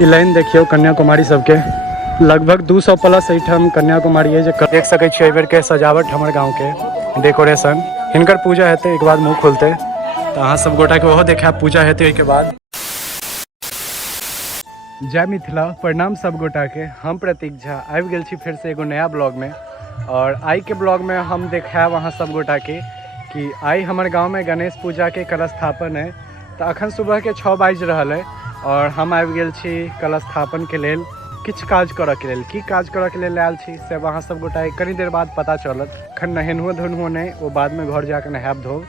ई line देखियो कन्याकुमारी सबके लगभग 200 प्लस एठाम कन्याकुमारी है। देख सके छी बेर के सजावट हमर गाँव के डेकोरेशन हिनकर पूजा हेतै एक बाद मुँह खुलते तो अहाँ सब गोटा के ओहो देखा पूजा हेतै के बाद। जय मिथिला, प्रणाम सब गोटा के। हम प्रतीक झा आबि गेल छी फिर से एगो नया ब्लॉग में। और आई के ब्लॉग में हम देखाब अहाँ सब गोटा के कि आई हमारे गांव में गणेश पूजा के कलश स्थापन है। तो अखन सुबह के 6 बाजि रहल है और हम आबि गेल छी कलश स्थापन के लेल किछु काज करऽ के लेल। की काज करऽ के लेल आयल छी से अहाँ सब गोटा कनी देर बाद पता चलत। अखन नहेनुओ धोनुओ नहीं, वो बाद में घर जाकर नहायब धोब।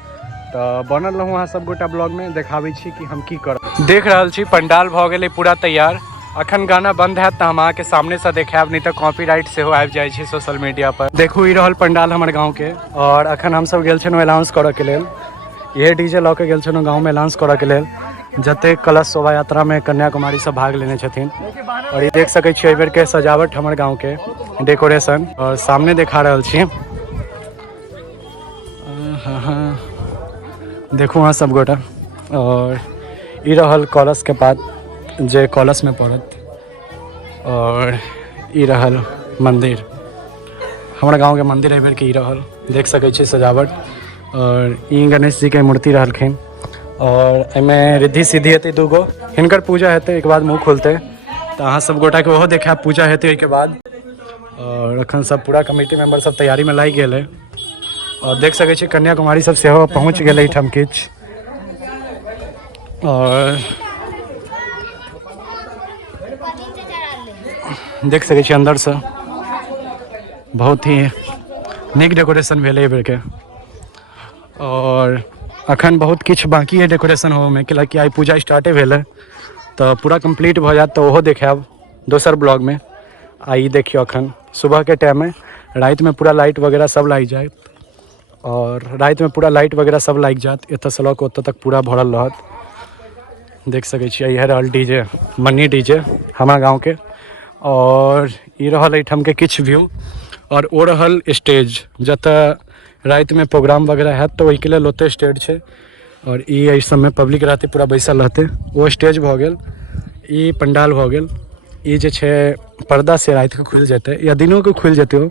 तो बनल रहूँ अहाँ सब गोटा ब्लॉग में देखाबै छी कि हम की करब। देख रहल छी पंडाल भ गेलै पूरा तैयार। अखन गाना बंद है तो हम अहाँ के सामने से देखाब, नहीं तो कॉपीराइट से आबि जाइ छै सोशल मीडिया पर। देखू ई रहल पंडाल हमर गाँव के। और अखन हम सब गेल छलहुँ अनाउंस करऽ के लेल। ये डीजे लऽ के गेल छलहुँ गाँव में अनाउंस करऽ के लेल जते कलश शोभा यात्रा में कन्याकुमारी सब भाग लेने छथिन। और ये देख सकै छियै बेर के सजावट हमर गाँव के डेकोरेशन और सामने देखा रहल छी। देखू अहाँ सब गोटा। और ई रहल कलश के पात जे कलश में पड़त। और ई रहल मंदिर, हमारा गांव के मंदिर है बेर के ई रहल, देख सकै छी सजावट। और ई गणेश जी के मूर्ति रहलखिन। और एमे रिद्धि सिद्धि हेतै 2 गो, हिनकर पूजा हेतै एक बाद मुँह खुलते तो अहाँ सब गोटा के ओहो देखा पूजा हेतै के बाद। और अखन सब पूरा कमेटी मेंबर सब तैयारी में लागि गेल है। और देख सकै छी कन्याकुमारी सब सेहो पहुँच गेलै एहिठाम किछु। और देख सकै छी अंदर से बहुत ही नीक डेकोरेशन भेलै एहि बेर के। और अखन बहुत किछु बाकी है डेकोरेशन हो में, कैलाकि आई पूजा स्टार्टे भेल है। तो पूरा कंप्लीट भ जात तो ओहो देखाब दोसर ब्लॉग में। आई देखियो अखन सुबह के टाइम में, रात में पूरा लाइट वगैरह सब लागि जाए। और रात में पूरा लाइट वगैरह सब लागि जात, एतऽ से लऽ के ओतऽ तक पूरा भरल रहत। देख सकै छियै इएह रहल डीजे, मन्नी डीजे हमारा गाँव के। और ई रहल एहिठाम के किछु व्यू। और ओ रहल स्टेज जतऽ रात में प्रोग्राम वगैरह हैत तो ओहिके लेल ओतऽ स्टेज छै। और ई एहि सबमे पब्लिक रहतै पूरा बैसल रहतै। वो स्टेज भऽ गेल, ई पंडाल भऽ गेल। ई जे छै पर्दा से रात के खुलि जेतै या दिनों के खुलि जेतै।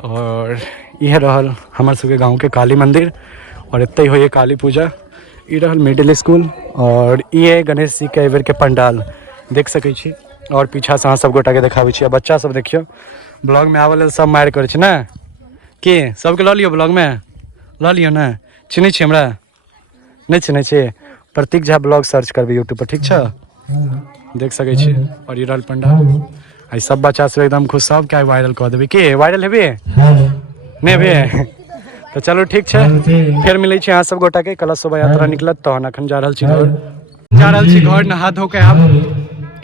और इहे रहल हमर सबके गाँव के काली मंदिर। और एतै होइए काली पूजा। ई रहल मिडिल स्कूल। और ई गणेश जी के एहि बेर के पंडाल देख सकै छी। और पीछा से अहाँ सब गोटा के देखाबै छी। बच्चा सब देखियो ब्लॉग में आबै लेल सब मारि करै छै ने। कि सबके लऽ लियो ब्लॉग में, लऽ लियो ने। चिन्है छी हमरा, नहीं चिन्है छी? प्रतीक झा ब्लॉग सर्च करबै यूट्यूब पर, ठीक छै? देख सकै छी। और ई रहल पंडाल। आई सब बच्चा सब एकदम खुश, सब क्या वायरल कऽ देबै। कि वायरल हेबे नहीं हेबे? तो चलो ठीक छै, फिर मिलै छी अहाँ सब गोटा के। कलश शोभा यात्रा निकलत तहन अखन जा रहल छी घर। जा रहल छी घर नहा धो के आब,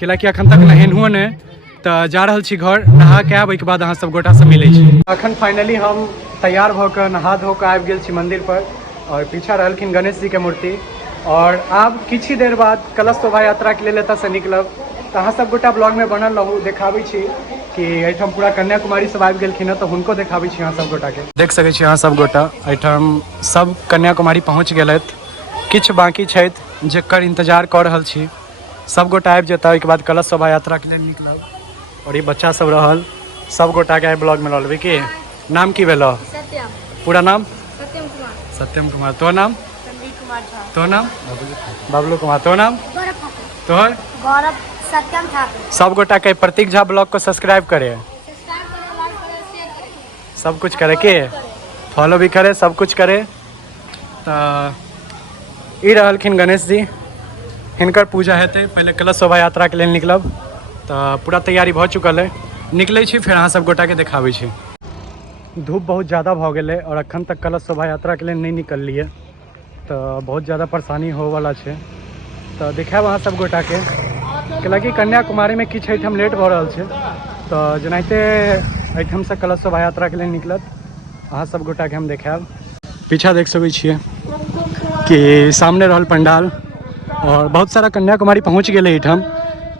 कैलाकि अखन तक नहेनुओ नहीं। तो जा रहल छी घर नहा के आब, ओहिके बाद अहाँ सब गोटा से मिलै छी। अखन फाइनली हम तैयार भऽ के नहा धो के आबि गेल छी मंदिर पर। और पीछा रहलखिन गणेश जी के मूर्ति। और आब किछु देर बाद कलश शोभा यात्रा के लेल एतऽ से निकलब। तो अहाँ सब गोटा ब्लॉग में बनल रहू, देखाबै छी कि एहिठाम पूरा कन्याकुमारी सब आबि गेलखिन हँ। तो हुनको देखाबै छी अहाँ सब गोटा के। देख सकै छी अहाँ सब गोटा एहिठाम सब कन्याकुमारी पहुँच गेलथि। किछु बाकी छथि जेकर इंतजार कऽ रहल छी। सब गोटा आबि जेता, ओहिके बाद कलश शोभा यात्रा के लेल निकलब। और ये बच्चा सब रहल, सब गोटा के ब्लॉग में लऽ लेबै। कि नाम की भेलो? सत्यम। पूरा नाम? सत्यम कुमार। सत्यम कुमार। तो नाम? संदीप कुमार झा। तो नाम? बबलू कुमार। तो नाम? तोहर? गौरव सत्यम ठाकुर। सब गोटा के प्रतीक झा ब्लॉग को सब्सक्राइब करे, सब कुछ करे, के फॉलो भी करे, सब कुछ करे। तो ई रहलखिन गणेश जी, हिनकर पूजा हेतै। पहले कलश शोभा यात्रा के लेल निकलब। तो पूरा तैयारी भऽ चुकल है, निकलै छी फिर अहाँ सब गोटा के देखाबै छी। धूप बहुत ज़्यादा भऽ गेलै और अखन तक कलश शोभा यात्रा के लेल नहीं निकललिए। तो बहुत ज़्यादा परेशानी हो वाला है। तो देखाब अहाँ सब गोटा के, कैलाकि कन्याकुमारी में किछु एहिठाम लेट भऽ रहल छै। तो जेनाहिते एहिठाम से कलश शोभा यात्रा के लेल निकलत अहाँ सब गोटा के हम देखाब। पीछा देख सकै छियै कि सामने रहल पंडाल। और बहुत सारा कन्याकुमारी पहुँच गेलै एहिठाम,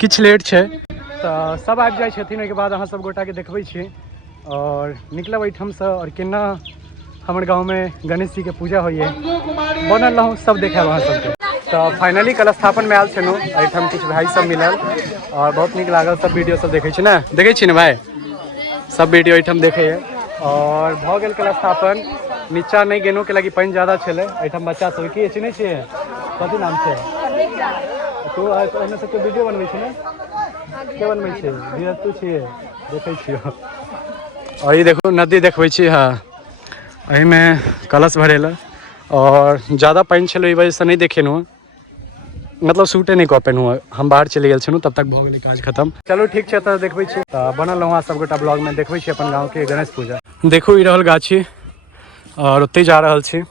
किछु लेट छै। तो सब आबि जाइ छथिन, ओहिके बाद अहाँ सब गोटा के देखबै छी। और निकलब एहिठाम से। और केना हमर गाँव में गणेश जी के पूजा होइए बनल रहूँ, सब देखाब अहाँ सबके। तो फाइनली कल स्थापन में आयल छलहुँ, एहिठाम किछु भाई सब मिलल और बहुत नीक लागल। सब वीडियो सब देखै छी ने, देखै छी ने भाई, सब वीडियो एहिठाम देखैए। और भऽ गेल कल स्थापन, नीचा नहीं गेलहुँ कैलाकि पानि ज़्यादा छलै। एहिठाम बच्चा सब की चिन्है छियै, कथी नाम छै? तू एहिमे सबके वीडियो बनबै छी ने, के बनबै छी? धीरज तू छियै, देखै छियै। और ये देखो नदी देखबै छी, हाँ एहि में कलश भरेला और ज़्यादा पानि छलै, ई वजह से नहीं देखेलहुँ, मतलब शूटे नहीं कऽ पेलहुँ। हम बाहर चलि गेल छलहुँ, तब तक भऽ गेलै काज खत्म। चलो ठीक छै, तऽ देखबै छी। तऽ बनल रहूँ सब गोटा ब्लॉग में, देखबै छी अपन गाँव के गणेश पूजा। देखू ई रहल गाछी और ओते जा रहल छी।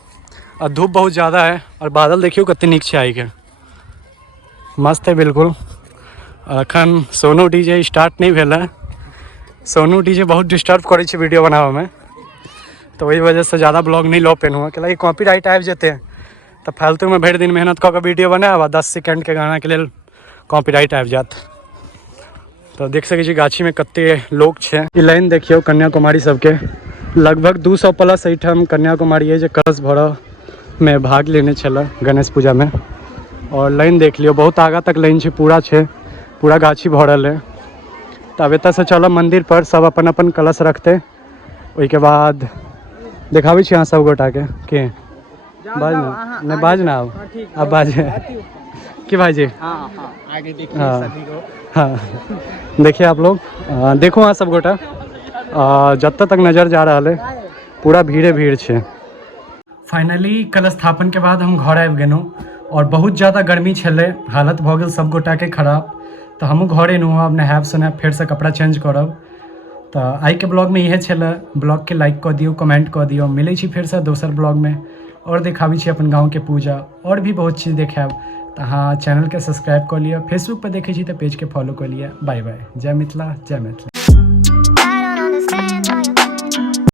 और धूप बहुत ज़्यादा है और बादल देखियो कते नीक छै, आइ के मस्त है बिल्कुल। अखन सोनू डीजे स्टार्ट नहीं भेल है। सोनू डीजे बहुत डिस्टर्ब करै छै वीडियो बनाबे में, तो वही वजह से ज़्यादा ब्लॉग नहीं लऽ पेलहुँ, कैलाकि कॉपीराइट आबि जेतै। तो फालतू में भरि दिन मेहनत कऽ के वीडियो बनायब आ 10 सेकेंड के गाना के लेल कॉपीराइट आबि जायत। तो देख सकै छी गाछी में कते लोग छै। ई लाइन देखियो कन्याकुमारी सबके, लगभग 200 प्लस एहिठाम कन्याकुमारी है जे कलश भरऽ में भाग लेने छलै गणेश पूजा में। और लाइन देख लियो, बहुत आगा तक लाइन छै, पूरा गाछी भरल है। तब एतऽ से चलब मंदिर पर, सब अपन अपन कलश रखते, ओहिके बाद देखाबै छी अहाँ सब गोटा के बाज ना, नहीं बाज ना, अब बाजे कि भाईजी। हाँ देखिए आप लोग, देखो अहाँ सब गोटा, जब तक नज़र जा रहा है पूरा भीड़ छै। फाइनली कल स्थापन के बाद हम घर आबि गेलहुँ और बहुत ज़्यादा गर्मी छलै, हालत भऽ गेल सब गोटा के खराब। तो हमहूँ घर एलहुँ, अब नहायब सोनायब, फेर से कपड़ा चेंज करब। तो आई के ब्लॉग में इहे छलै। ब्लॉग के लाइक कऽ दियौ, कमेंट कऽ दियौ। मिलै छी फेर से दोसर ब्लॉग में, और देखाबै छी अपन गाँव के पूजा, और भी बहुत चीज़ देखायब। तो हाँ, चैनल के सब्सक्राइब कर लिअ, फेसबुक पर देखै छी तो पेज के फॉलो कर लिअ। बाय बाय, जय मिथिला, जय मैथिली।